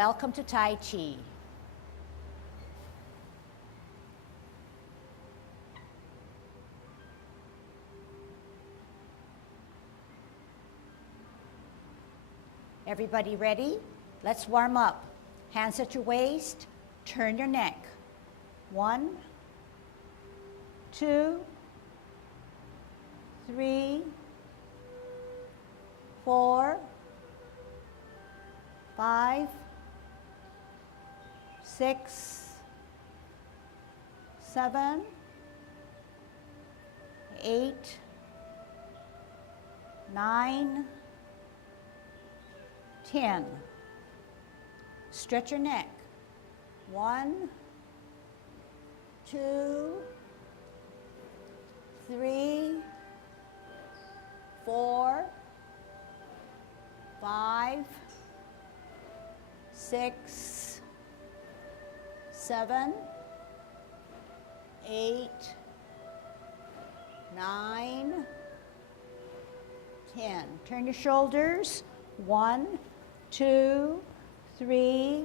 welcome to Tai Chi. Everybody ready? Let's warm up. Hands at your waist, turn your neck. 1, 2, 3, 4, 5, 6, 7, 8, 9, 10. Stretch your neck. 1, 2, 3, 4, 5, 6, 7, 8, 9, 10. Turn your shoulders. 1, 2, 3,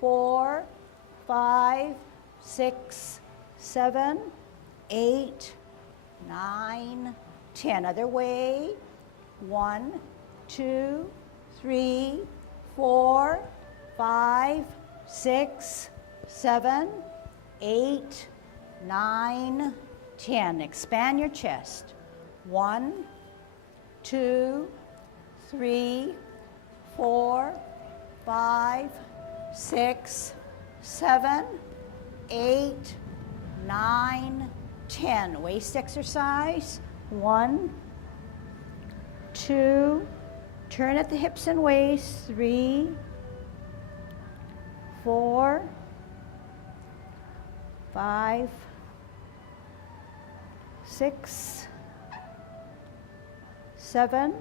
4, 5, 6, 7, 8, 9, 10. Other way. 1, 2, 3, 4, 5, 6, 7, 8, 9, 10. Expand your chest. 1, 2, 3, 4, 5, 6, 7, 8, 9, 10. Waist exercise. 1, 2, turn at the hips and waist. 3, 4, 5, 6, 7,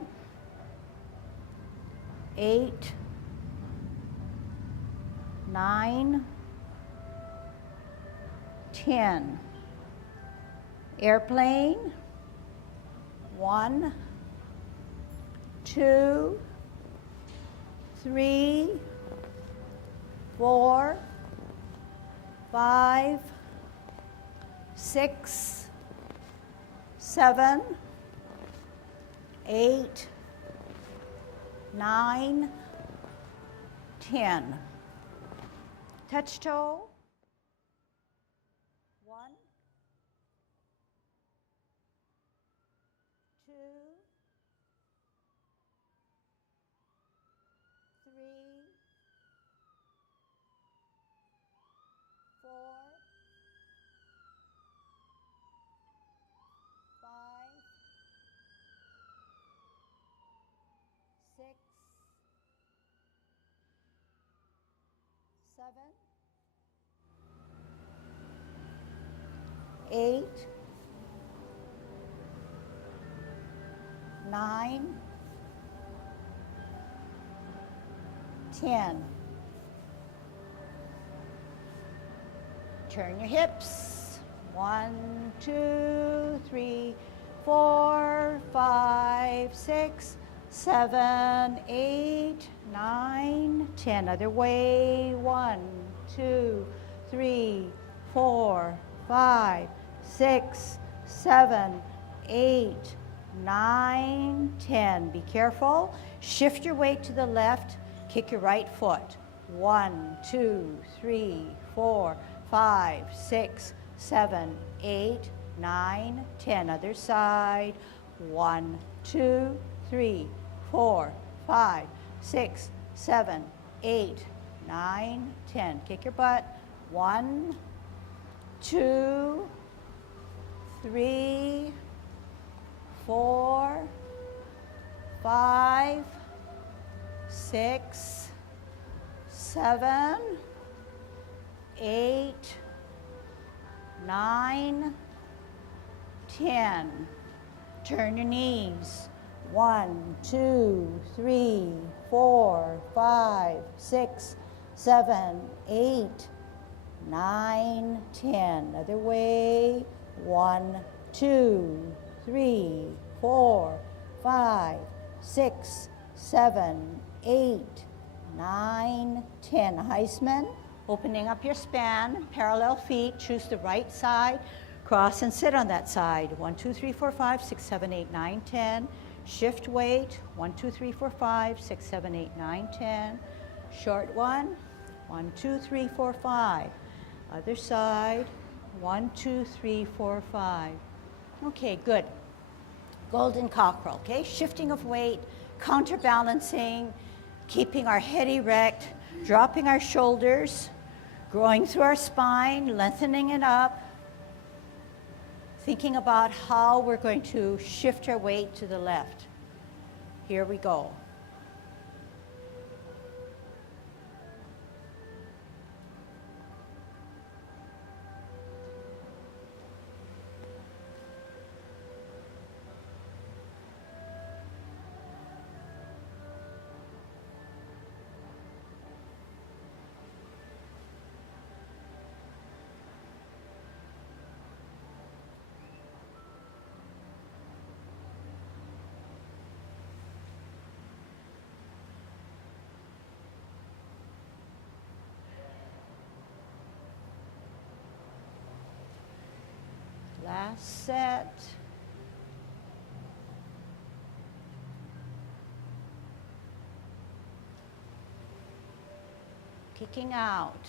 8, 9, 10. Airplane. 1, 2, 3, 4, 5, 6, 7, 8, 9, 10. Touch toe. 1, 2, 3, 4, 5, 6, 7, 8, 9, 10. Turn your hips. 1, 2, 3, 4, 5, 6, 7, 8, 9, 10. Other way. 1, 2, 3, 4, 5, 6, 7, 8, 9, 10. Be careful. Shift your weight to the left. Kick your right foot. 1, 2, 3, 4, 5, 6, 7, 8, 9, 10. Other side. 1, 2, 3, 4, 5, 6, 7, 8, 9, 10. Kick your butt. 1, 2, 3, 4, 5, 6, 7, 8, 9, 10. Turn your knees. 1, 2, 3, 4, 5, 6, 7, 8, 9, 10. Other way. 1, 2, 3, 4, 5, 6, 7, 8, 9, 10. Heisman, opening up your span, parallel feet, choose the right side, cross and sit on that side. 1, 2, 3, 4, 5, 6, 7, 8, 9, 10. Shift weight, 1, 2, 3, 4, 5, 6, 7, 8, 9, 10. Short one, 1, 2, 3, 4, 5. Other side, 1, 2, 3, 4, 5. Okay, good. Golden cockerel, okay? Shifting of weight, counterbalancing, keeping our head erect, dropping our shoulders, growing through our spine, lengthening it up, thinking about how we're going to shift our weight to the left. Here we go. Last set. Kicking out.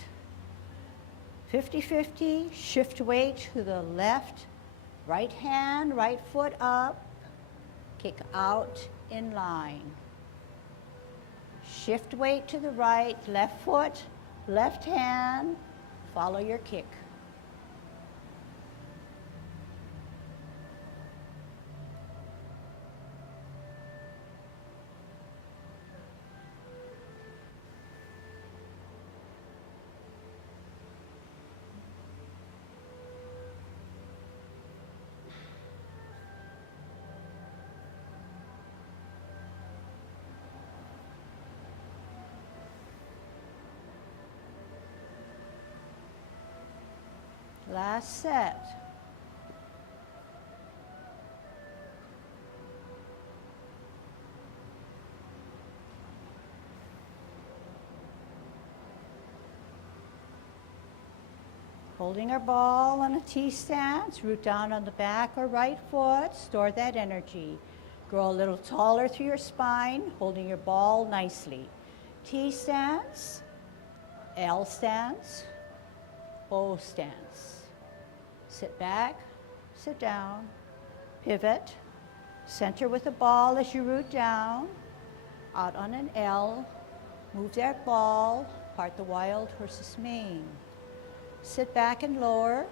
50-50, shift weight to the left, right hand, right foot up, kick out in line. Shift weight to the right, left foot, left hand, follow your kick. Last set. Holding our ball on a T stance, root down on the back or right foot, store that energy. Grow a little taller through your spine, holding your ball nicely. T stance, L stance, O stance. Sit back, sit down, pivot, center with the ball as you root down, out on an L, move that ball, part the wild horse's mane. Sit back and lower,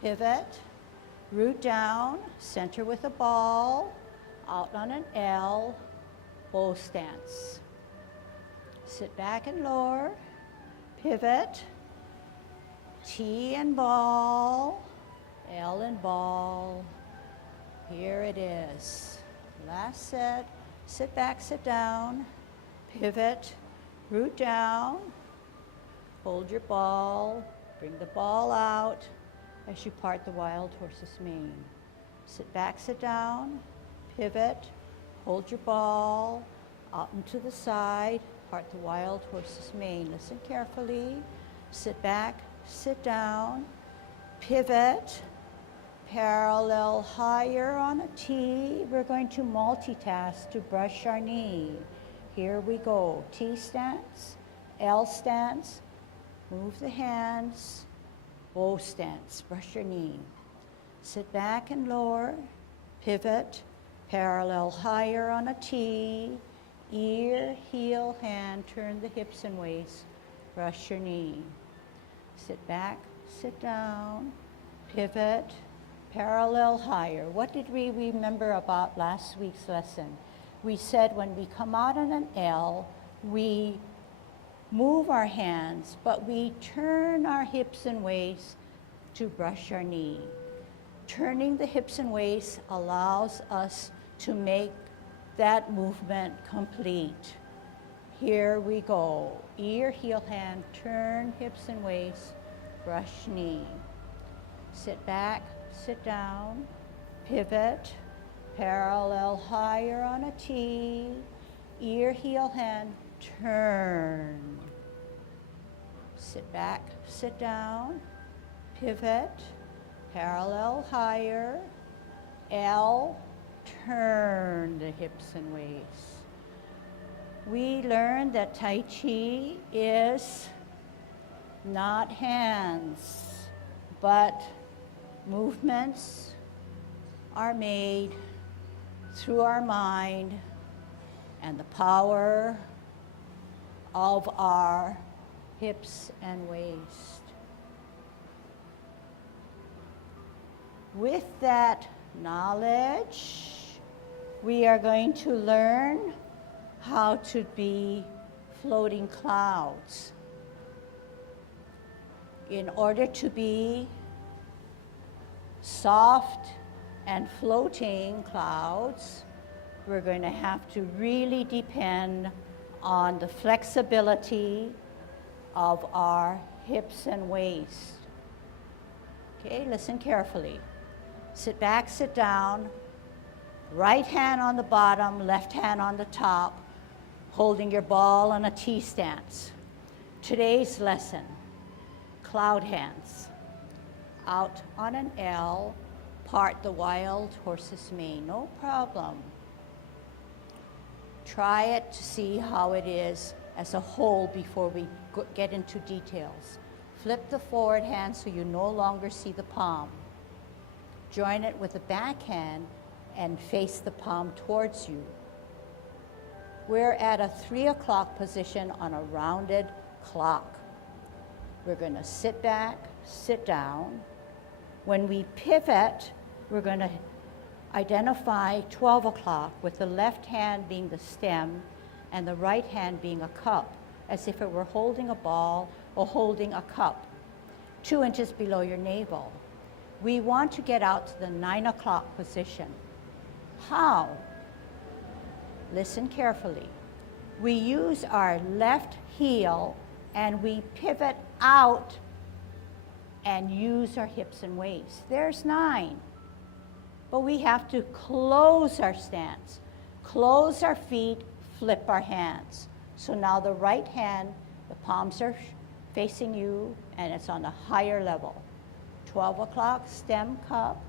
pivot, root down, center with the ball, out on an L, O stance. Sit back and lower, pivot, T and ball, L and ball. Here it is. Last set. Sit back, sit down, pivot, root down, hold your ball, bring the ball out as you part the wild horse's mane. Sit back, sit down, pivot, hold your ball, out and to the side, part the wild horse's mane. Listen carefully. Sit back, sit down, pivot, parallel higher on a T. We're going to multitask to brush our knee. Here we go. T stance, L stance, move the hands, O stance, brush your knee. Sit back and lower, pivot, parallel higher on a T, ear, heel, hand, turn the hips and waist, brush your knee. Sit back, sit down, pivot, parallel higher. What did we remember about last week's lesson? We said when we come out on an L, we move our hands, but we turn our hips and waist to brush our knee. Turning the hips and waist allows us to make that movement complete. Here we go. Ear, heel, hand, turn, hips and waist, brush knee. Sit back, sit down, pivot, parallel higher on a T, ear, heel, hand, turn. Sit back, sit down, pivot, parallel higher, L, turn the hips and waist. We learned that Tai Chi is not hands, but movements are made through our mind and the power of our hips and waist. With that knowledge, we are going to learn how to be floating clouds. In order to be soft and floating clouds, we're going to have to really depend on the flexibility of our hips and waist. Okay, listen carefully. Sit back, sit down, right hand on the bottom, left hand on the top, holding your ball in a T stance. Today's lesson, cloud hands. Out on an L, part the wild horse's mane, no problem. Try it to see how it is as a whole before we get into details. Flip the forward hand so you no longer see the palm. Join it with the back hand and face the palm towards you. We're at a 3 o'clock position on a rounded clock. We're going to sit back, sit down. When we pivot, we're going to identify 12 o'clock with the left hand being the stem and the right hand being a cup, as if it were holding a ball or holding a cup, 2 inches below your navel. We want to get out to the 9 o'clock position. How? Listen carefully. We use our left heel and we pivot out and use our hips and waist. There's 9. But we have to close our stance, close our feet, flip our hands. So now the right hand, the palms are facing you and it's on a higher level. 12 o'clock, stem cup.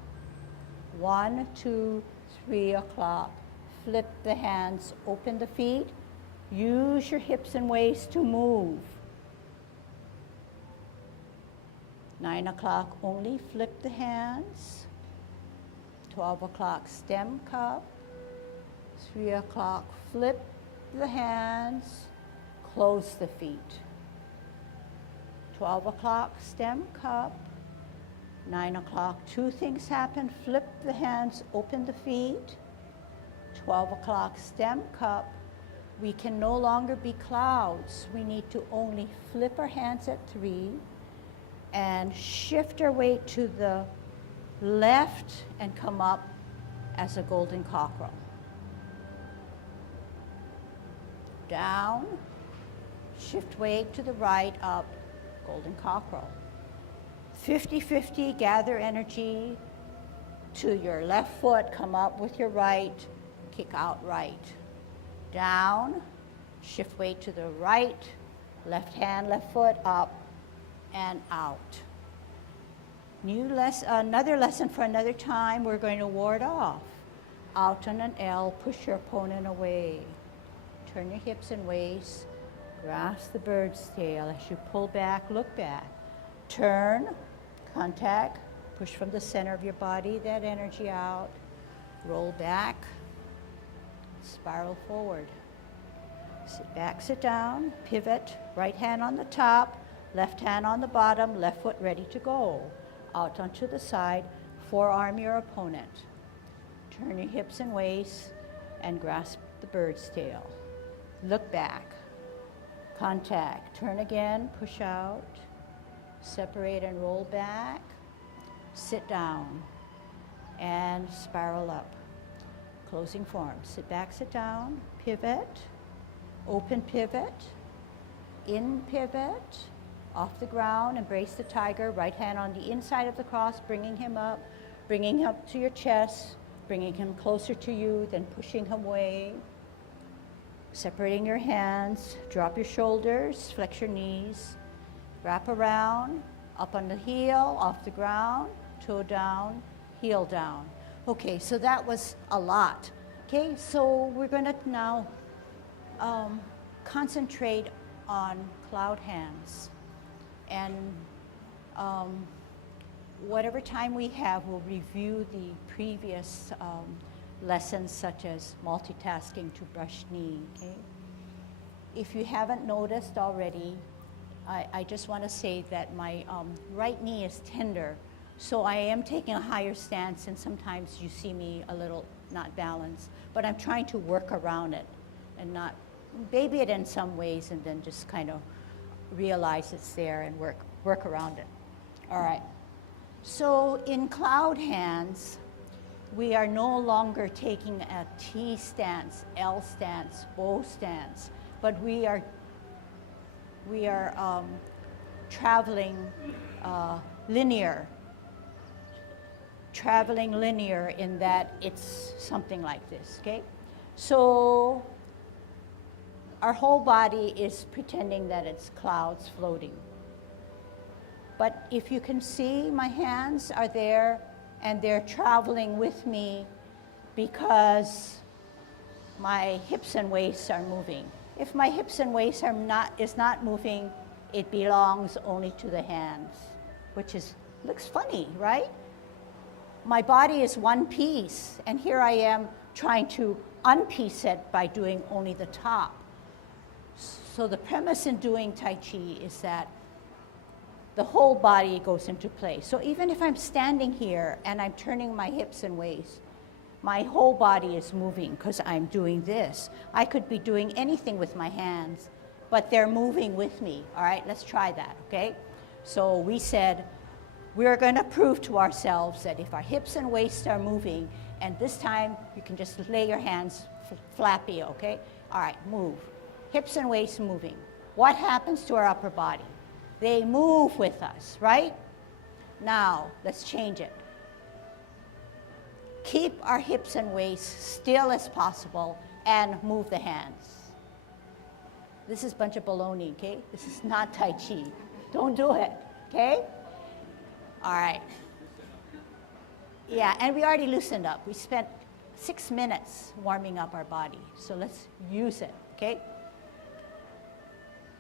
1, 2, 3 o'clock. Flip the hands, open the feet. Use your hips and waist to move. 9 o'clock, only flip the hands. 12 o'clock, stem cup. 3 o'clock, flip the hands, close the feet. 12 o'clock, stem cup. 9 o'clock, 2 things happen. Flip the hands, open the feet. 12 o'clock, stem cup. We can no longer be clouds. We need to only flip our hands at 3 and shift our weight to the left and come up as a golden cockerel. Down, shift weight to the right, up, golden cockerel. 50-50, gather energy to your left foot, come up with your right, kick out right. Down, shift weight to the right, left hand, left foot, up and out. Another lesson for another time, we're going to ward off. Out on an L, push your opponent away. Turn your hips and waist, grasp the bird's tail. As you pull back, look back. Turn, contact, push from the center of your body that energy out. Roll back, spiral forward. Sit back, sit down, pivot, right hand on the top, left hand on the bottom, left foot ready to go. Out onto the side, forearm your opponent. Turn your hips and waist and grasp the bird's tail. Look back, contact, turn again, push out, separate and roll back, sit down, and spiral up. Closing form, sit back, sit down, pivot, open pivot, in pivot, off the ground, embrace the tiger, right hand on the inside of the cross, bringing him up to your chest, bringing him closer to you, then pushing him away. Separating your hands, drop your shoulders, flex your knees, wrap around, up on the heel, off the ground, toe down, heel down. Okay, so that was a lot. Okay, so we're going to now concentrate on cloud hands. And whatever time we have, we'll review the previous lessons, such as multitasking to brush knee. Okay? If you haven't noticed already, I just want to say that my right knee is tender, so I am taking a higher stance, and sometimes you see me a little not balanced, but I'm trying to work around it and not baby it in some ways, and then just kind of realize it's there and work around it. All right. So in cloud hands, we are no longer taking a T stance, L stance, O stance, but we are traveling linear. Traveling linear in that it's something like this, okay? So our whole body is pretending that it's clouds floating. But if you can see, my hands are there and they're traveling with me because my hips and waists are moving. If my hips and waists is not moving, it belongs only to the hands, which looks funny, right? My body is one piece, and here I am trying to unpiece it by doing only the top. So the premise in doing Tai Chi is that the whole body goes into play. So even if I'm standing here and I'm turning my hips and waists, my whole body is moving because I'm doing this. I could be doing anything with my hands, but they're moving with me. All right, let's try that, okay? So we said, we're going to prove to ourselves that if our hips and waists are moving, and this time you can just lay your hands flappy, okay? All right, move. Hips and waists moving. What happens to our upper body? They move with us, right? Now, let's change it. Keep our hips and waists still as possible and move the hands. This is a bunch of baloney, okay? This is not Tai Chi. Don't do it, okay? All right. Yeah, and we already loosened up. We spent 6 minutes warming up our body. So let's use it, okay?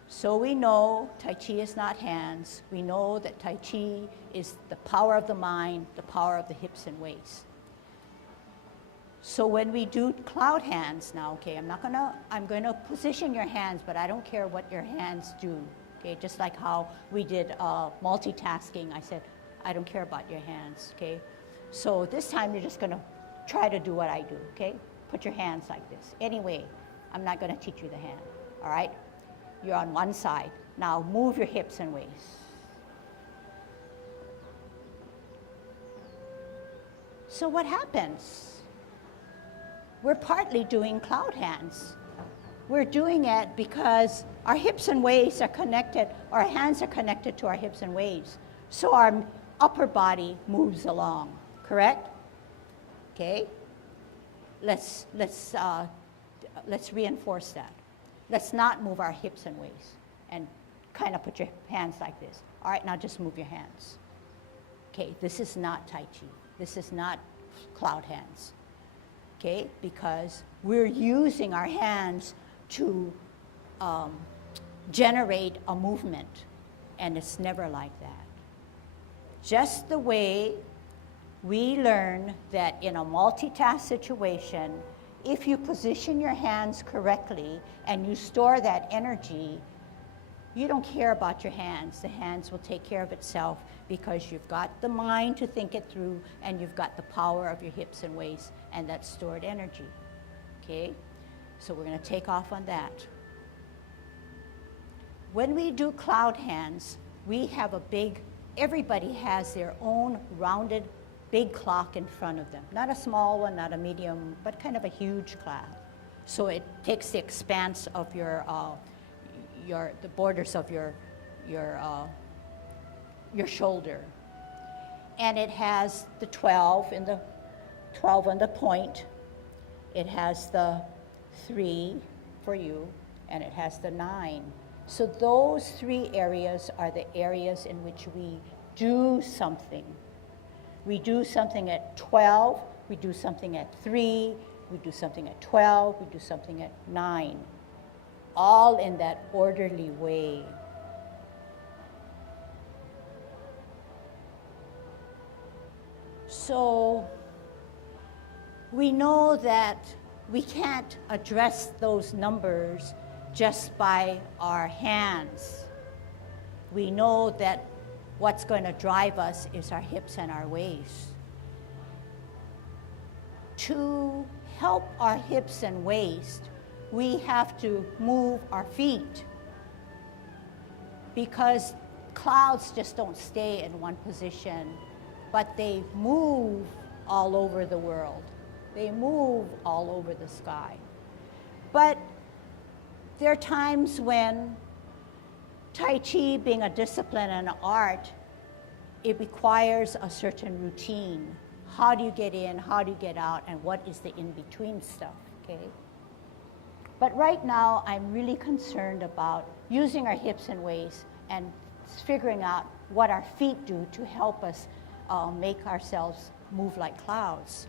So we know Tai Chi is not hands. We know that Tai Chi is the power of the mind, the power of the hips and waists. So when we do cloud hands now, okay, I'm going to position your hands, but I don't care what your hands do, okay? Just like how we did multitasking, I said, I don't care about your hands, okay? So this time you're just going to try to do what I do, okay? Put your hands like this. Anyway, I'm not going to teach you the hand, all right? You're on one side. Now move your hips and waists. So what happens? We're partly doing cloud hands. We're doing it because our hips and waists are connected, our hands are connected to our hips and waists. So our upper body moves along, correct? Okay? Let's reinforce that. Let's not move our hips and waists and kind of put your hands like this. All right, now just move your hands. Okay, this is not Tai Chi. This is not cloud hands. Okay, because we're using our hands to generate a movement, and it's never like that. Just the way we learn that in a multitask situation, if you position your hands correctly and you store that energy, you don't care about your hands. The hands will take care of itself because you've got the mind to think it through and you've got the power of your hips and waists and that stored energy, okay? So we're gonna take off on that. When we do cloud hands, we have everybody has their own rounded big clock in front of them. Not a small one, not a medium, but kind of a huge clock. So it takes the expanse of the borders of your shoulder. And it has the 12 on the point. It has the 3 for you, and it has the 9. So those 3 areas are the areas in which we do something. We do something at 12, we do something at 3, we do something at 12, we do something at 9. All in that orderly way. So we know that we can't address those numbers just by our hands. We know that what's going to drive us is our hips and our waist. To help our hips and waist, we have to move our feet, because clouds just don't stay in one position, but they move all over the world. They move all over the sky. But there are times when Tai Chi, being a discipline and an art, it requires a certain routine. How do you get in, how do you get out, and what is the in-between stuff, okay? But right now, I'm really concerned about using our hips and waist and figuring out what our feet do to help us make ourselves move like clouds.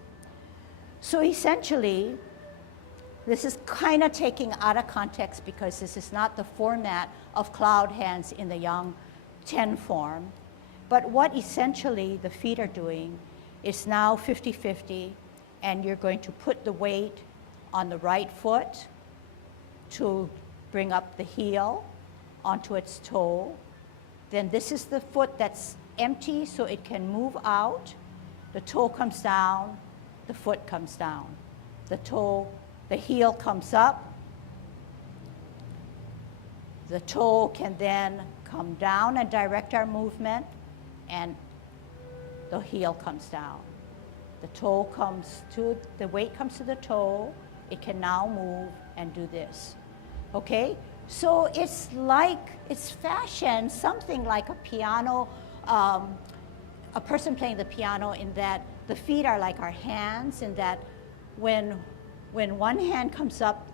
So essentially, this is kind of taking out of context because this is not the format of cloud hands in the Yang 10 form. But what essentially the feet are doing is now 50-50, and you're going to put the weight on the right foot to bring up the heel onto its toe. Then this is the foot that's empty so it can move out. The toe comes down, the foot comes down. The heel comes up. The toe can then come down and direct our movement, and the heel comes down. The weight comes to the toe. It can now move and do this. Okay? So it's fashioned something like a piano, a person playing the piano, in that the feet are like our hands, in that when one hand comes up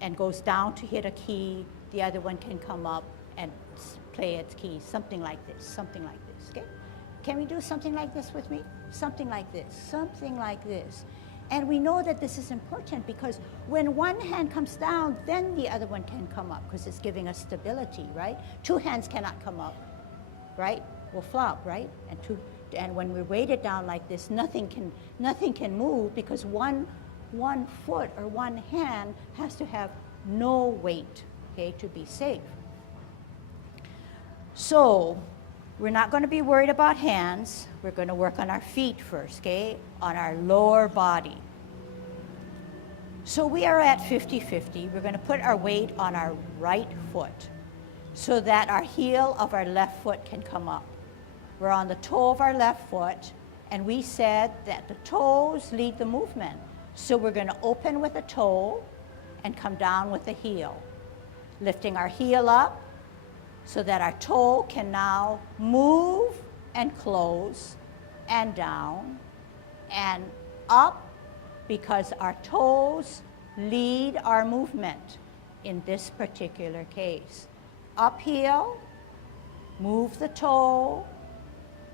and goes down to hit a key, the other one can come up and play its key, something like this, okay? Can we do something like this with me? Something like this, something like this. And we know that this is important because when one hand comes down, then the other one can come up, because it's giving us stability, right? 2 hands cannot come up, right? We'll flop, right? And when we're weighted down like this, nothing can move, because one foot or one hand has to have no weight, okay, to be safe. So we're not going to be worried about hands. We're going to work on our feet first, okay, on our lower body. So we are at 50-50. We're going to put our weight on our right foot so that our heel of our left foot can come up. We're on the toe of our left foot, and we said that the toes lead the movement. So we're going to open with the toe and come down with the heel, lifting our heel up so that our toe can now move and close and down and up, because our toes lead our movement in this particular case. Up, heel, move the toe,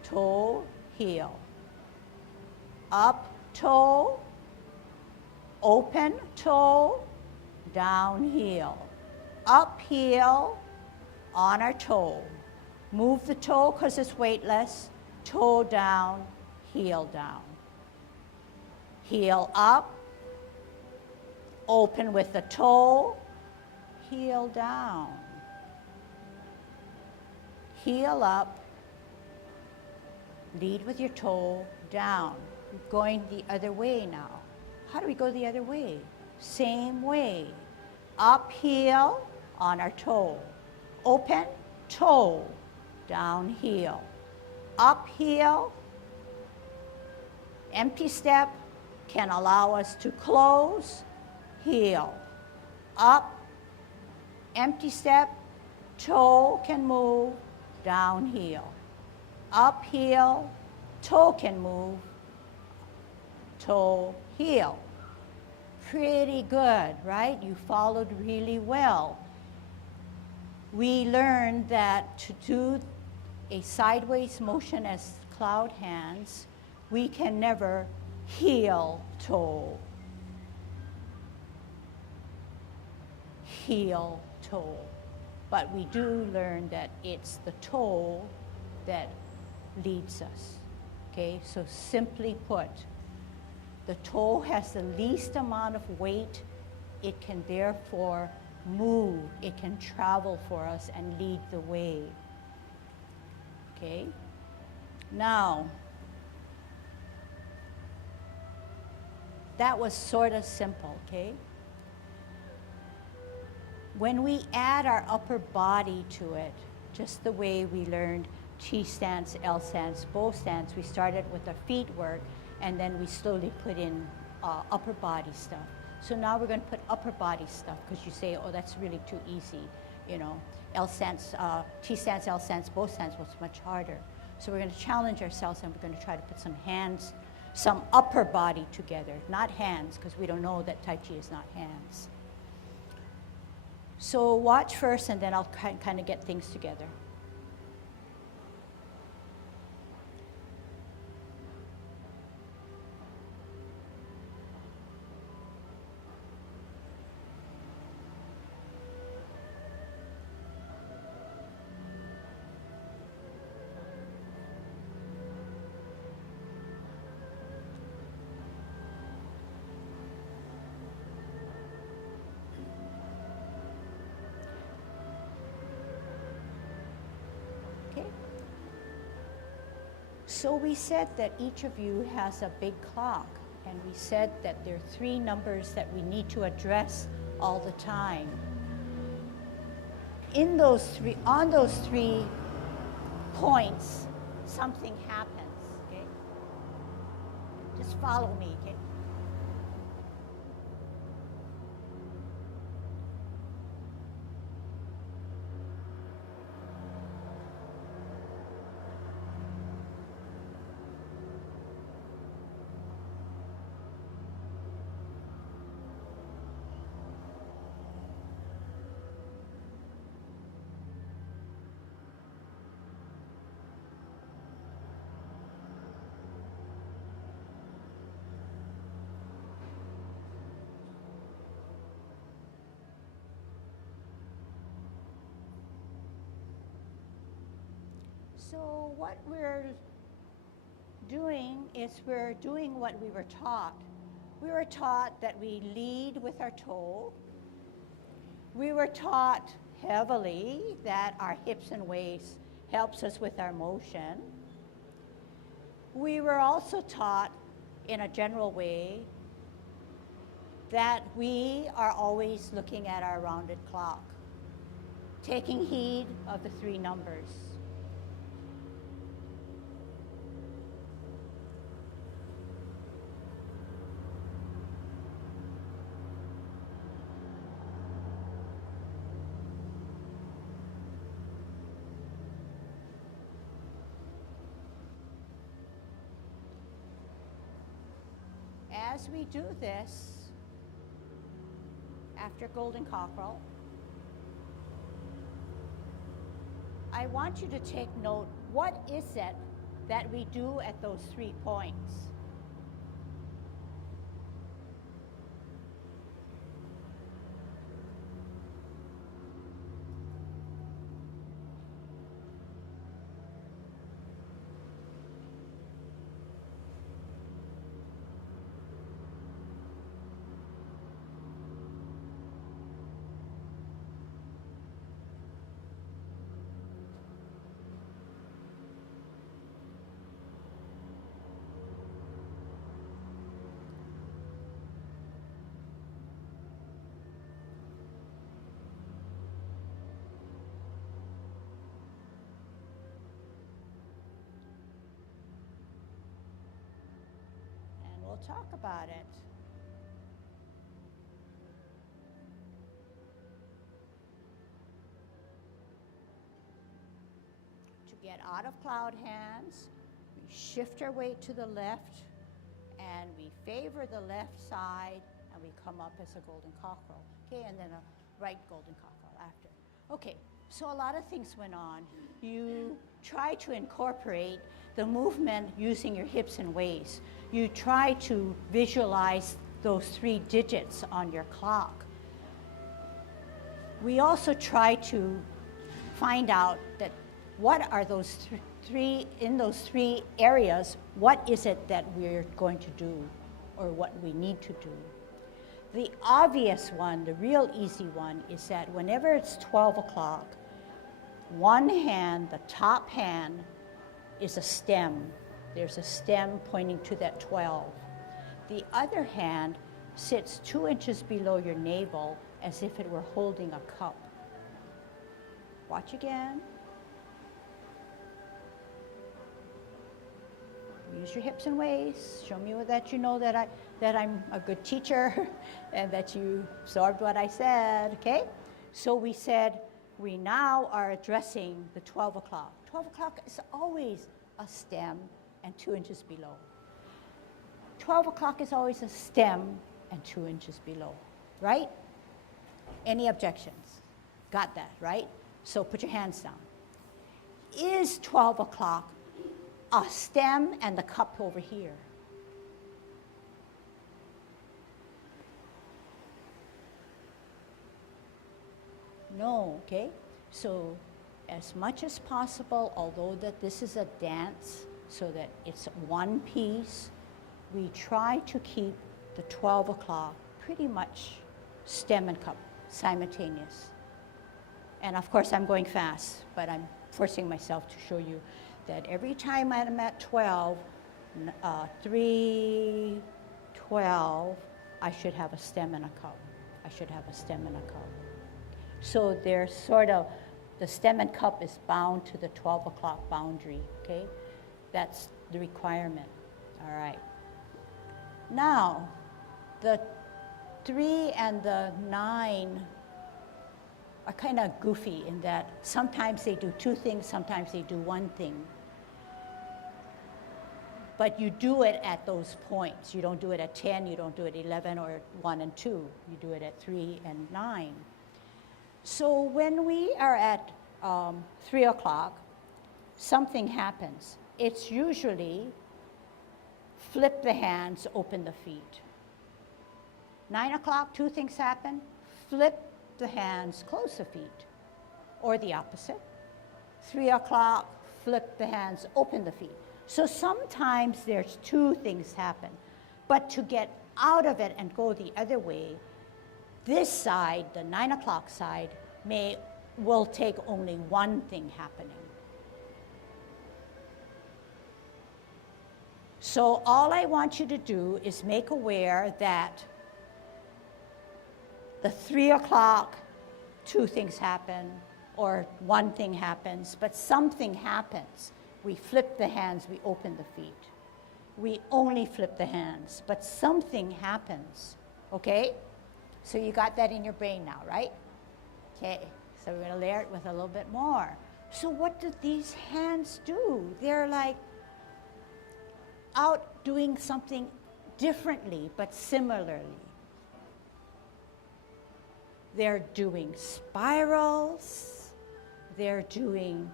toe, heel. Up, toe, open toe, down heel. Up, heel, on our toe. Move the toe because it's weightless. Toe down, heel down. Heel up, open with the toe, heel down. Heel up, lead with your toe down. Going the other way now. How do we go the other way? Same way. Up, heel, on our toe. Open, toe, down, heel. Up, heel, empty step can allow us to close, heel. Up, empty step, toe can move, down, heel. Up, heel, toe can move, toe, heel. pretty good, right? You followed really well. We learned that to do a sideways motion as cloud hands, we can never heel toe. Heel toe. But we do learn that it's the toe that leads us. Okay, so simply put, the toe has the least amount of weight. It can therefore move. It can travel for us and lead the way. Okay? Now, that was sort of simple, okay? When we add our upper body to it, just the way we learned Chi stance, L stance, bow stance, we started with our feet work, and then we slowly put in upper body stuff. So now we're going to put upper body stuff, because you say, oh, that's really too easy. You know, L stance, Chi stance, L stance, bow stance was much harder. So we're going to challenge ourselves, and we're going to try to put some hands, some upper body together, not hands, because we don't know that Tai Chi is not hands. So watch first, and then I'll kind of get things together. So we said that each of you has a big clock, and we said that there are 3 numbers that we need to address all the time. In those 3, on those 3 points, something happens, okay? Just follow me, okay? So what we're doing is we're doing what we were taught. We were taught that we lead with our toe. We were taught heavily that our hips and waist helps us with our motion. We were also taught in a general way that we are always looking at our rounded clock, taking heed of the 3 numbers. As we do this, after Golden Cockerel, I want you to take note, what is it that we do at those 3 points? We'll talk about it. To get out of cloud hands, we shift our weight to the left, and we favor the left side and we come up as a golden cockerel, okay, and then a right golden cockerel after. Okay, so a lot of things went on. You try to incorporate the movement using your hips and waist. You try to visualize those 3 digits on your clock. We also try to find out that what are those in those 3 areas, what is it that we're going to do or what we need to do. The obvious one, the real easy one, is that whenever it's 12 o'clock, one hand, the top hand, is a stem. There's a stem pointing to that 12. The other hand sits 2 inches below your navel as if it were holding a cup. Watch again. Use your hips and waist. Show me that you know that I'm a good teacher and that you absorbed what I said, okay? So we said we now are addressing the 12 o'clock. 12 o'clock is always a stem and 2 inches below. 12 o'clock is always a stem and 2 inches below, right? Any objections? Got that, right? So put your hands down. Is 12 o'clock a stem and the cup over here? No, okay? So as much as possible, although that this is a dance so that it's one piece, we try to keep the 12 o'clock pretty much stem and cup simultaneous. And of course I'm going fast, but I'm forcing myself to show you that every time I'm at 12, 3, 12, I should have a stem and a cup. I should have a stem and a cup. So there's sort of, the stem and cup is bound to the 12 o'clock boundary, okay? That's the requirement, all right. Now, the 3 and the 9 are kind of goofy in that sometimes they do 2 things, sometimes they do 1 thing. But you do it at those points. You don't do it at 10, you don't do it at 11 or 1 and 2. You do it at 3 and 9. So when we are at 3 o'clock, something happens. It's usually flip the hands, open the feet. 9 o'clock, 2 things happen. Flip the hands, close the feet, or the opposite. 3 o'clock, flip the hands, open the feet. So sometimes there's 2 things happen. But to get out of it and go the other way, this side, the 9 o'clock side, will take only 1 thing happening. So all I want you to do is make aware that the 3 o'clock, 2 things happen, or 1 thing happens, but something happens. We flip the hands, we open the feet. We only flip the hands, but something happens, okay? So you got that in your brain now, right? Okay, so we're gonna layer it with a little bit more. So what do these hands do? They're like out doing something differently, but similarly. They're doing spirals, they're doing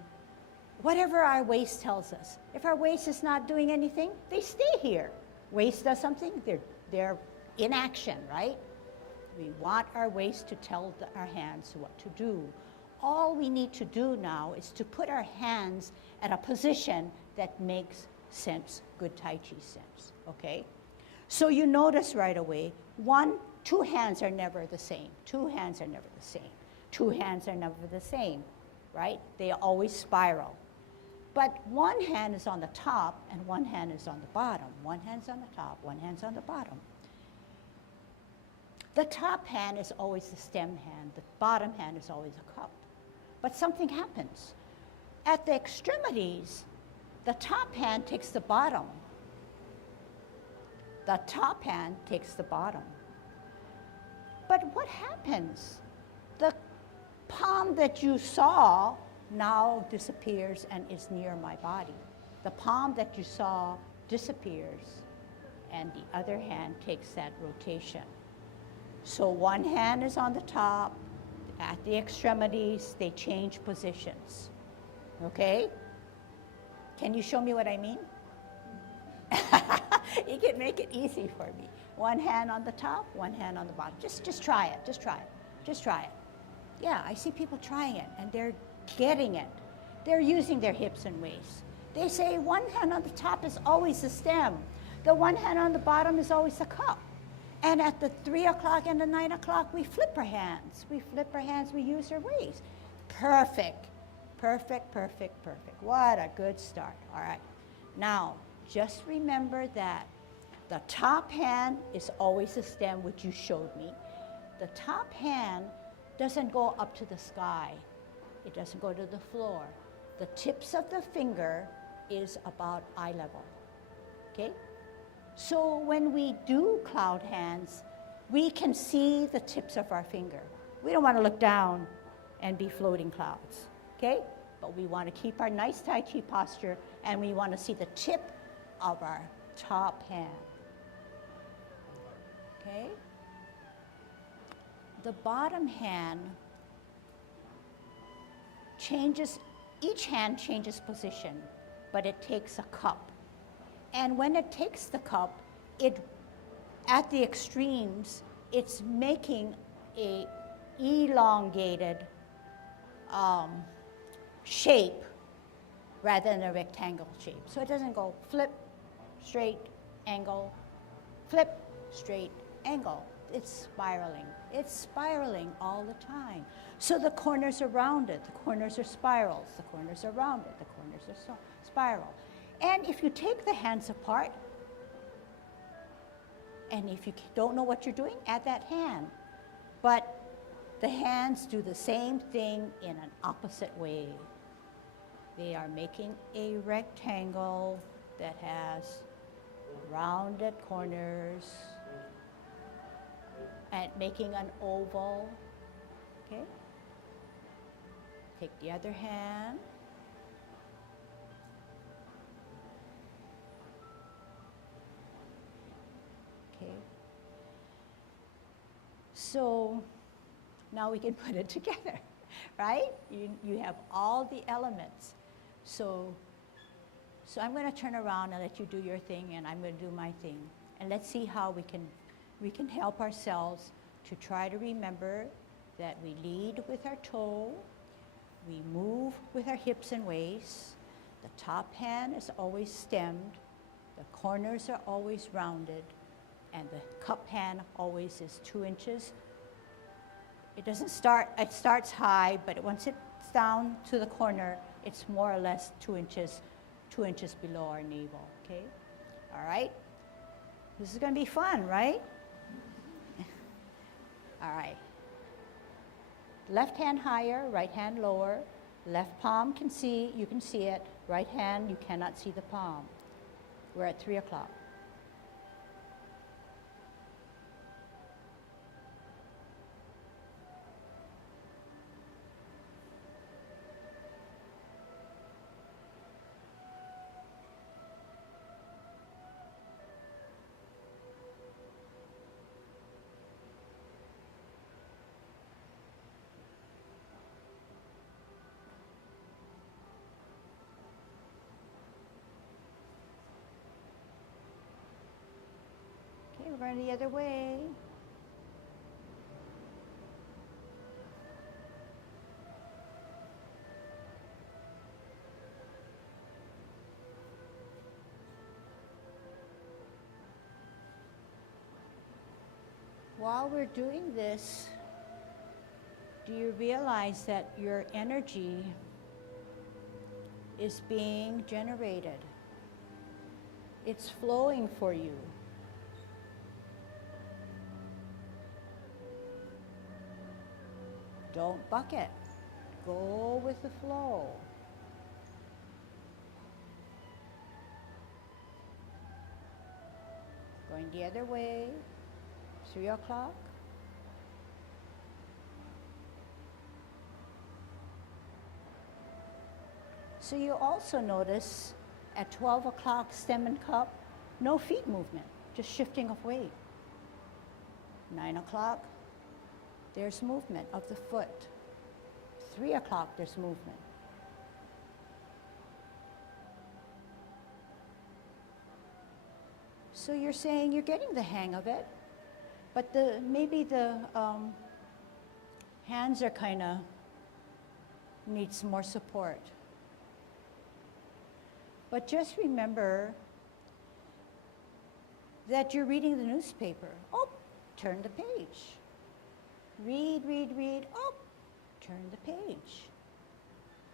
whatever our waist tells us. If our waist is not doing anything, they stay here. Waist does something, they're in action, right? We want our waist to tell our hands what to do. All we need to do now is to put our hands at a position that makes sense, good Tai Chi sense, okay? So you notice right away, 2 hands are never the same. 2 hands are never the same. 2 hands are never the same, right? They always spiral. But 1 hand is on the top and 1 hand is on the bottom. 1 hand's on the top, 1 hand's on the bottom. The top hand is always the stem hand. The bottom hand is always a cup. But something happens. At the extremities, the top hand takes the bottom. The top hand takes the bottom. But what happens? The palm that you saw now disappears and is near my body. The palm that you saw disappears and the other hand takes that rotation. So one hand is on the top, at the extremities, they change positions. Okay? Can you show me what I mean? You can make it easy for me. One hand on the top, one hand on the bottom. Just try it, just try it, just try it. Yeah, I see people trying it and they're getting it. They're using their hips and waists. They say one hand on the top is always the stem. The one hand on the bottom is always the cup. And at the 3 o'clock and the 9 o'clock, we flip our hands. We flip our hands, we use our waist. Perfect, perfect, perfect, perfect. What a good start. All right. Now, just remember that the top hand is always the stem, which you showed me. The top hand doesn't go up to the sky. It doesn't go to the floor. The tips of the finger is about eye level. Okay? So when we do cloud hands, we can see the tips of our finger. We don't want to look down and be floating clouds. Okay? But we want to keep our nice Tai Chi posture, and we want to see the tip of our top hand. Okay? The bottom hand changes, each hand changes position, but it takes a cup. And when it takes the cup, at the extremes, it's making a elongated shape rather than a rectangle shape. So it doesn't go flip, straight, angle, flip, straight, angle. It's spiraling. It's spiraling all the time. So the corners are rounded, the corners are spirals, the corners are rounded, the corners are spiral. And if you take the hands apart, and if you don't know what you're doing, add that hand. But the hands do the same thing in an opposite way. They are making a rectangle that has rounded corners and making an oval. Okay? Take the other hand. Okay. So now we can put it together, right? You have all the elements. So I'm going to turn around and let you do your thing, and I'm going to do my thing. And let's see how we can help ourselves to try to remember that we lead with our toe, we move with our hips and waists, the top hand is always stemmed, the corners are always rounded, and the cup hand always is 2 inches. It starts high, but once it's down to the corner, it's more or less 2 inches below our navel, okay? All right? This is going to be fun, right? All right. Left hand higher, right hand lower. Left palm you can see it. Right hand, you cannot see the palm. We're at 3 o'clock. Okay, we're going the other way. While we're doing this, do you realize that your energy is being generated? It's flowing for you. Don't buck it. Go with the flow. Going the other way. 3 o'clock. So you also notice at 12 o'clock, stem and cup, no feet movement, just shifting of weight. 9 o'clock, there's movement of the foot. 3 o'clock, there's movement. So you're saying you're getting the hang of it, but maybe the hands are kind of need some more support. But just remember that you're reading the newspaper. Oh, turn the page. Read, read, read. Oh, turn the page.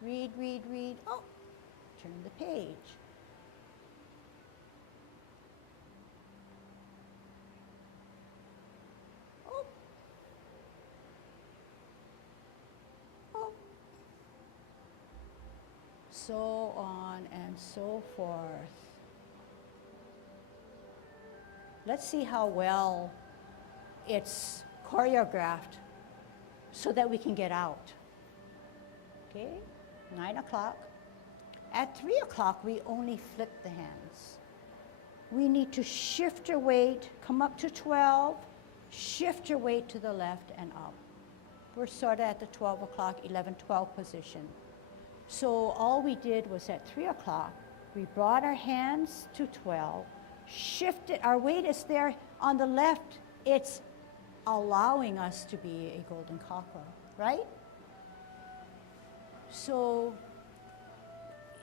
Read, read, read. Oh, turn the page. Oh. Oh. So on and so forth. Let's see how well it's choreographed so that we can get out. Okay, 9 o'clock. At 3 o'clock, we only flip the hands. We need to shift your weight, come up to 12, shift your weight to the left and up. We're sort of at the 12 o'clock, 11, 12 position. So all we did was at 3 o'clock, we brought our hands to 12, shifted, our weight is there on the left, it's allowing us to be a golden copper, right? So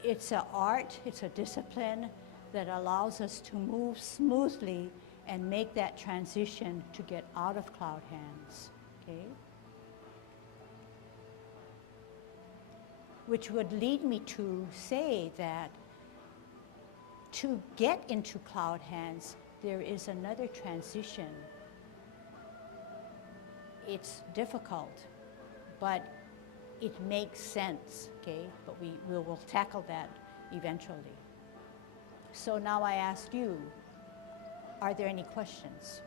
it's an art, it's a discipline that allows us to move smoothly and make that transition to get out of cloud hands, okay? Which would lead me to say that to get into cloud hands, there is another transition. It's difficult, but it makes sense, okay? But we will tackle that eventually. So now I ask you, are there any questions?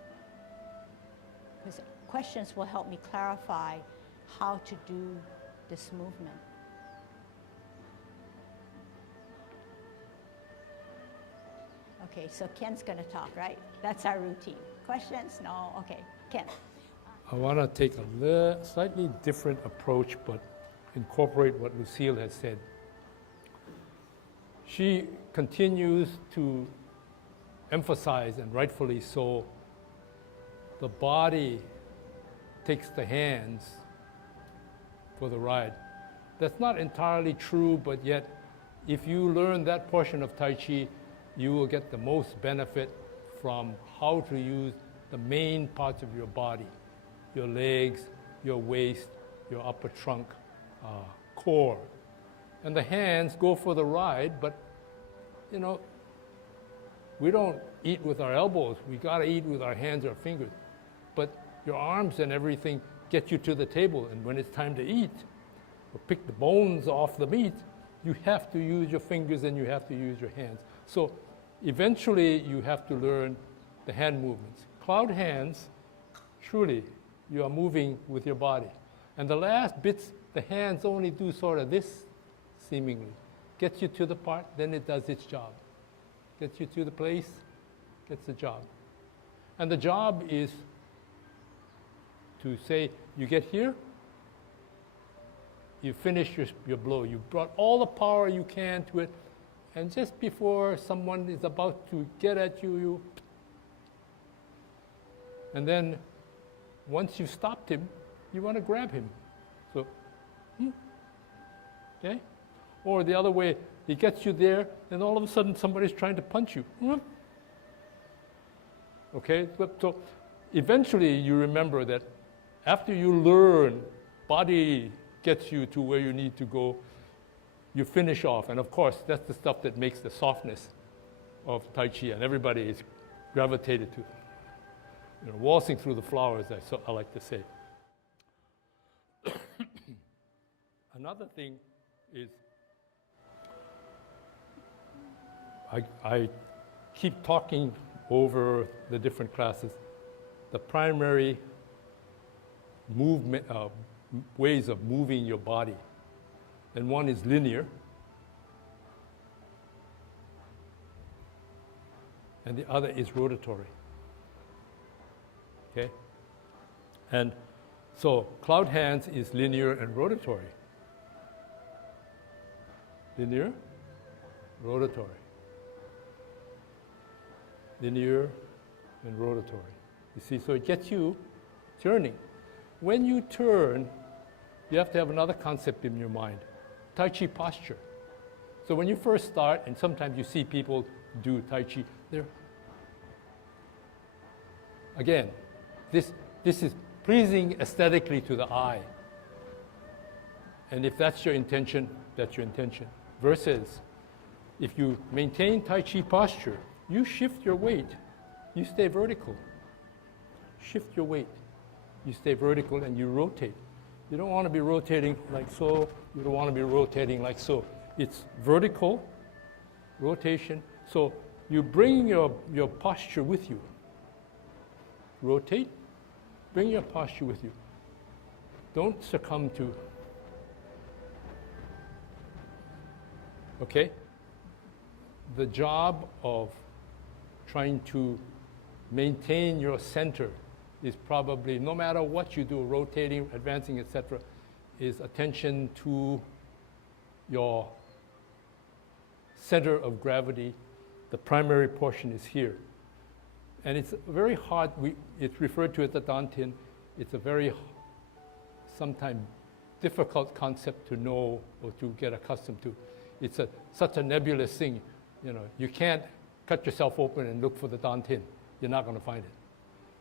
Because questions will help me clarify how to do this movement. Okay, so Ken's going to talk, right? That's our routine. Questions? No? Okay. Ken. I want to take a slightly different approach, but incorporate what Lucille has said. She continues to emphasize, and rightfully so, the body takes the hands for the ride. That's not entirely true, but yet if you learn that portion of Tai Chi, you will get the most benefit from how to use the main parts of your body, your legs, your waist, your upper trunk, core. And the hands go for the ride, but you know, we don't eat with our elbows. We gotta eat with our hands or fingers. But your arms and everything get you to the table, and when it's time to eat, or pick the bones off the meat, you have to use your fingers and you have to use your hands. So eventually you have to learn the hand movements. Cloud hands, truly, you are moving with your body. And the last bits, the hands only do sort of this, seemingly. Gets you to the part, then it does its job. Gets you to the place, gets the job. And the job is to say, you get here, you finish your blow. You brought all the power you can to it, and just before someone is about to get at you, and then once you've stopped him, you want to grab him. So, okay? Or the other way, he gets you there, and all of a sudden somebody's trying to punch you. Okay? So eventually you remember that after you learn, body gets you to where you need to go, you finish off. And of course, that's the stuff that makes the softness of Tai Chi, and everybody is gravitated to. You know, waltzing through the flowers, I like to say. Another thing is, I keep talking over the different classes, the primary movement, ways of moving your body. And one is linear, and the other is rotatory. Okay? And so cloud hands is linear and rotatory. Linear, rotatory. Linear and rotatory. You see, so it gets you turning. When you turn, you have to have another concept in your mind, Tai Chi posture. So when you first start, and sometimes you see people do Tai Chi, again, this is pleasing aesthetically to the eye. And if that's your intention, that's your intention. Versus, if you maintain Tai Chi posture, you shift your weight, you stay vertical. Shift your weight, you stay vertical and you rotate. You don't want to be rotating like so, you don't want to be rotating like so. It's vertical rotation, so you bring your posture with you. Rotate, bring your posture with you. Don't succumb to, okay? The job of trying to maintain your center is probably, no matter what you do, rotating, advancing, etc., is attention to your center of gravity. The primary portion is here. And it's very hard, it's referred to as the dantian. It's a very, sometimes difficult concept to know or to get accustomed to. It's such a nebulous thing. You know, you can't cut yourself open and look for the dantian. You're not going to find it.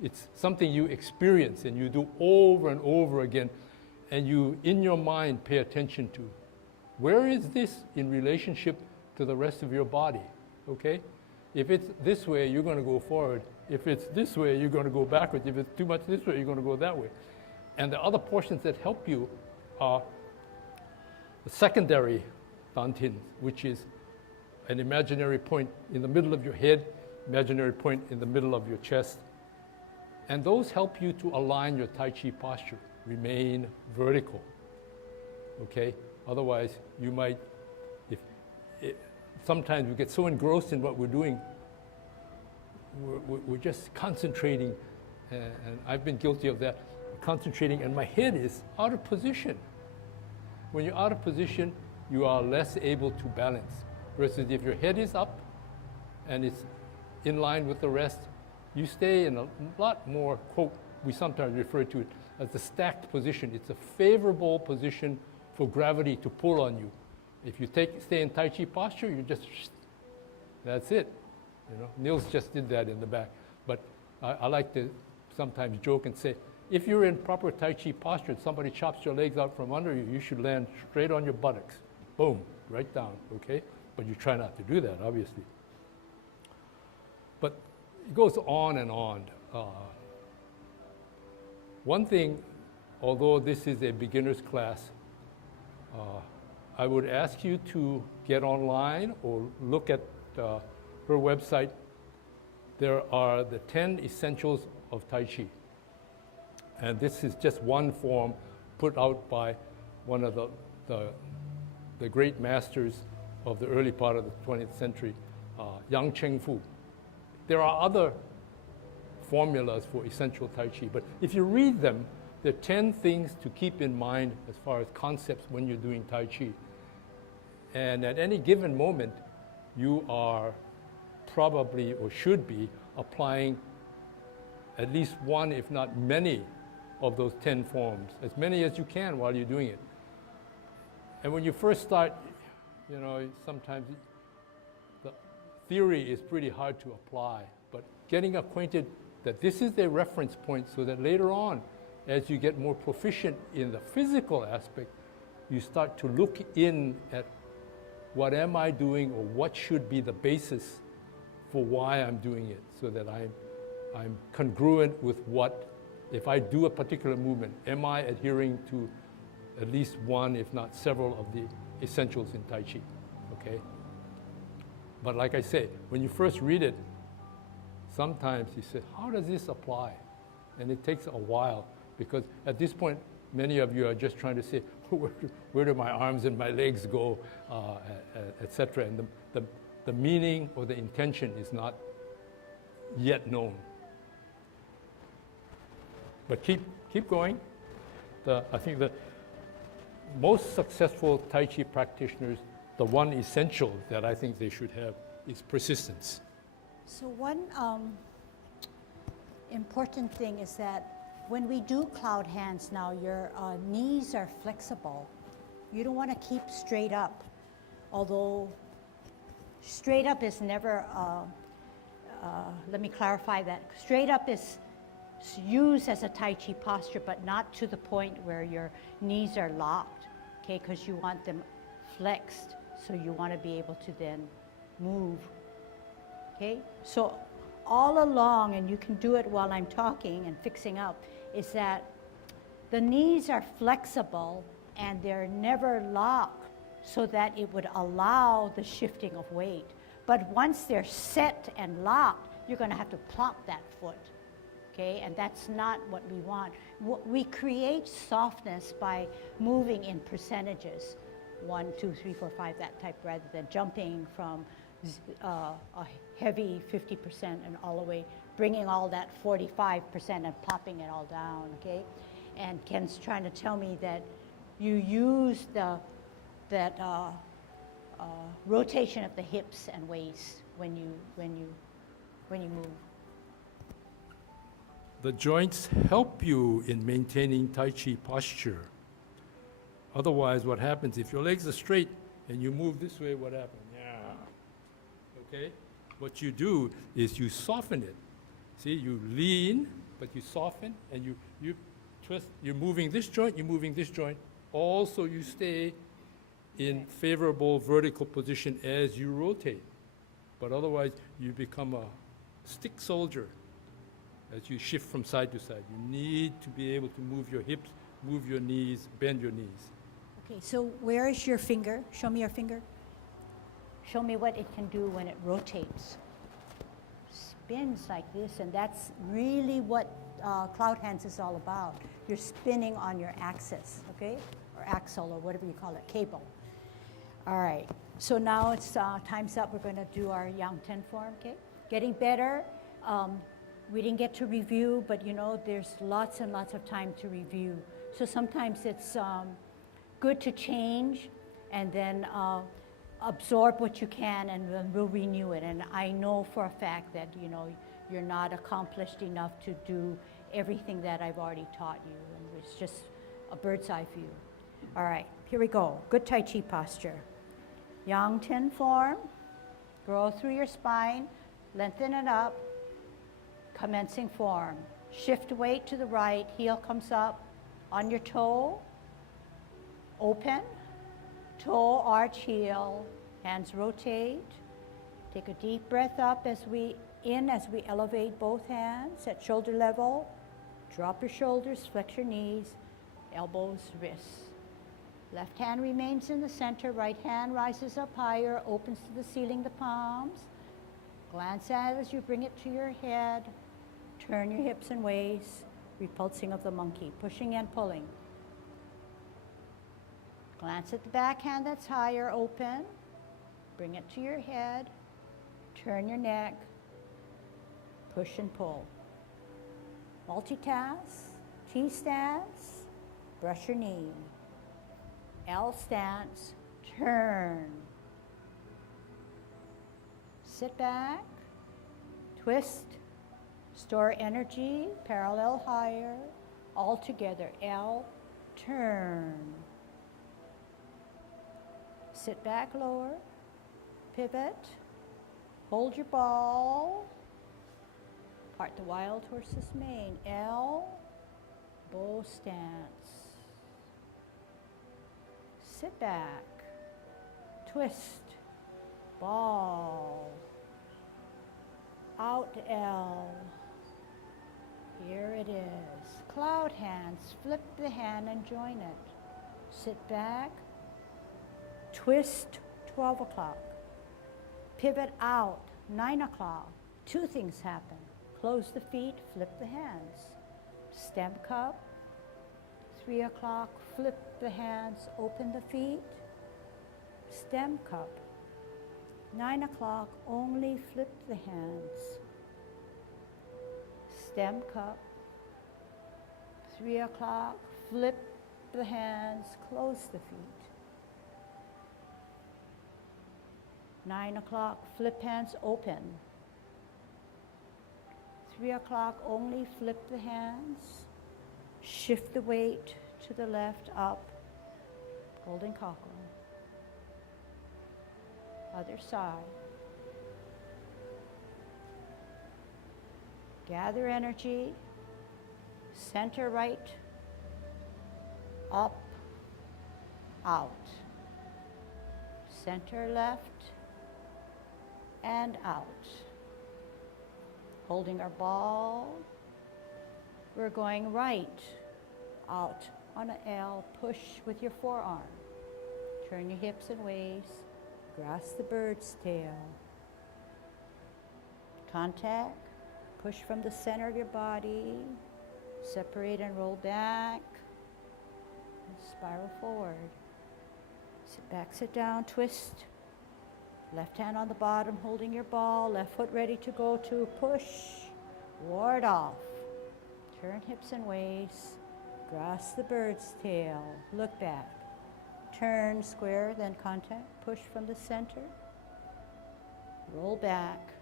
It's something you experience and you do over and over again, and you, in your mind, pay attention to. Where is this in relationship to the rest of your body? Okay? If it's this way, you're going to go forward. If it's this way, you're going to go backwards. If it's too much this way, you're going to go that way. And the other portions that help you are the secondary dantians, which is an imaginary point in the middle of your head, imaginary point in the middle of your chest. And those help you to align your Tai Chi posture, remain vertical, okay? Otherwise, you might, sometimes we get so engrossed in what we're doing, we're just concentrating, and I've been guilty of that, concentrating, and my head is out of position. When you're out of position, you are less able to balance. Versus if your head is up and it's in line with the rest, you stay in a lot more, quote, we sometimes refer to it as the stacked position. It's a favorable position for gravity to pull on you. If you stay in Tai Chi posture, you just, that's it. You know, Niels just did that in the back. But I like to sometimes joke and say, if you're in proper Tai Chi posture and somebody chops your legs out from under you, you should land straight on your buttocks. Boom, right down, okay? But you try not to do that, obviously. But it goes on and on. One thing, although this is a beginner's class, I would ask you to get online or look at her website. There are the 10 essentials of Tai Chi. And this is just one form put out by one of the great masters of the early part of the 20th century, Yang Cheng Fu. There are other formulas for essential Tai Chi, but if you read them, there are 10 things to keep in mind as far as concepts when you're doing Tai Chi. And at any given moment, you are probably or should be applying at least one, if not many, of those 10 forms, as many as you can while you're doing it. And when you first start, you know, sometimes the theory is pretty hard to apply, but getting acquainted that this is the reference point so that later on, as you get more proficient in the physical aspect, you start to look in at what am I doing or what should be the basis for why I'm doing it, so that I'm congruent with what, if I do a particular movement, am I adhering to at least one, if not several, of the essentials in Tai Chi, okay? But like I say, when you first read it, sometimes you say, how does this apply? And it takes a while, because at this point, many of you are just trying to say, where do my arms and my legs go, etc. And the meaning or the intention is not yet known. But keep Keep going. I think the most successful Tai Chi practitioners, the one essential that I think they should have is persistence. So one important thing is that when we do cloud hands now, your knees are flexible. You don't want to keep straight up, although straight up is never, let me clarify that. Straight up is used as a Tai Chi posture, but not to the point where your knees are locked, okay, because you want them flexed, so you want to be able to then move, okay? So all along, and you can do it while I'm talking and fixing up, is that the knees are flexible and they're never locked so that it would allow the shifting of weight. But once they're set and locked, you're going to have to plop that foot, okay? And that's not what we want. We create softness by moving in percentages, 1, 2, 3, 4, 5, that type, rather than jumping from a heavy 50% and all the way, bringing all that 45% and plopping it all down, okay? And Ken's trying to tell me that you use that rotation of the hips and waist when you move. The joints help you in maintaining Tai Chi posture. Otherwise, what happens if your legs are straight and you move this way, what happens? Yeah. Okay? What you do is you soften it. See, you lean, but you soften, and you twist. You're moving this joint, you're moving this joint. Also, you stay in favorable vertical position as you rotate. But otherwise, you become a stick soldier as you shift from side to side. You need to be able to move your hips, move your knees, bend your knees. Okay, so where is your finger? Show me your finger. Show me what it can do when it rotates. Spins like this, and that's really what cloud hands is all about. You're spinning on your axis, okay? Or axle, or whatever you call it, cable. All right, so now it's time's up. We're going to do our Yang Ten form, okay? Getting better. We didn't get to review, but you know, there's lots and lots of time to review. So sometimes it's good to change and then absorb what you can, and then we'll renew it. And I know for a fact that, you know, you're not accomplished enough to do everything that I've already taught you. And it's just a bird's eye view. All right, here we go. Good Tai Chi posture. Yang Ten form. Grow through your spine. Lengthen it up. Commencing form. Shift weight to the right. Heel comes up. On your toe. Open. Toe, arch, heel. Hands rotate. Take a deep breath up as we elevate both hands at shoulder level. Drop your shoulders, flex your knees, elbows, wrists. Left hand remains in the center, right hand rises up higher, opens to the ceiling, the palms. Glance at it as you bring it to your head. Turn your hips and waist, repulsing of the monkey, pushing and pulling. Glance at the back hand that's higher, open. Bring it to your head. Turn your neck. Push and pull. Multitask. T stance. Brush your knee. L stance. Turn. Sit back. Twist. Store energy. Parallel higher. All together. L. Turn. Sit back, lower, pivot, hold your ball, part the wild horse's mane, L, bow stance. Sit back, twist, ball, out L. Here it is. Cloud hands, flip the hand and join it. Sit back. Twist, 12 o'clock. Pivot out, 9 o'clock. Two things happen. Close the feet, flip the hands. Stem cup, 3 o'clock, flip the hands, open the feet. Stem cup, 9 o'clock, only flip the hands. Stem cup, 3 o'clock, flip the hands, close the feet. 9 o'clock, flip hands open. 3 o'clock, only flip the hands. Shift the weight to the left, up. Golden cockle. Other side. Gather energy. Center right, up, out. Center left, and out. Holding our ball. We're going right, out on an L, push with your forearm. Turn your hips and waist, grasp the bird's tail. Contact, push from the center of your body, separate and roll back, and spiral forward. Sit back, sit down, twist. Left hand on the bottom, holding your ball, left foot ready to go to push, ward off. Turn hips and waist, grasp the bird's tail, look back. Turn, square, then contact, push from the center, roll back,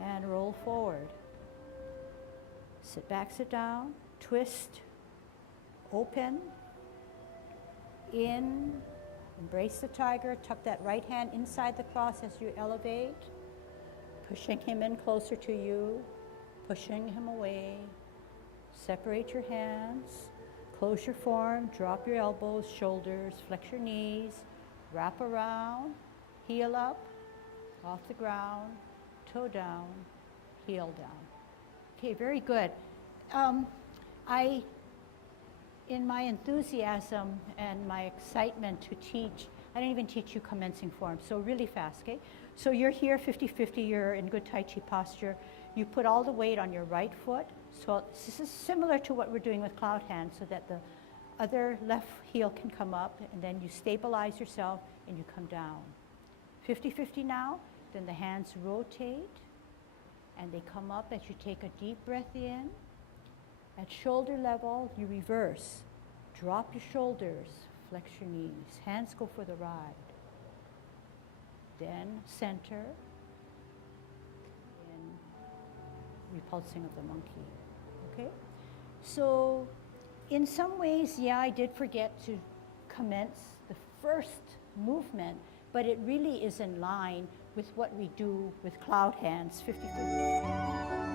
and roll forward. Sit back, sit down, twist, open, in, embrace the tiger, tuck that right hand inside the cross as you elevate, pushing him in closer to you, pushing him away. Separate your hands, close your form, drop your elbows, shoulders, flex your knees, wrap around, heel up, off the ground, toe down, heel down. Okay, very good. In my enthusiasm and my excitement to teach, I didn't even teach you commencing form, so really fast, okay? So you're here 50-50, you're in good Tai Chi posture. You put all the weight on your right foot. So this is similar to what we're doing with cloud hands, so that the other left heel can come up, and then you stabilize yourself and you come down. 50-50 now, then the hands rotate and they come up as you take a deep breath in. At shoulder level, you reverse. Drop your shoulders, flex your knees. Hands go for the ride. Then center. And repulsing of the monkey. Okay? So in some ways, yeah, I did forget to commence the first movement, but it really is in line with what we do with cloud hands, 50-50.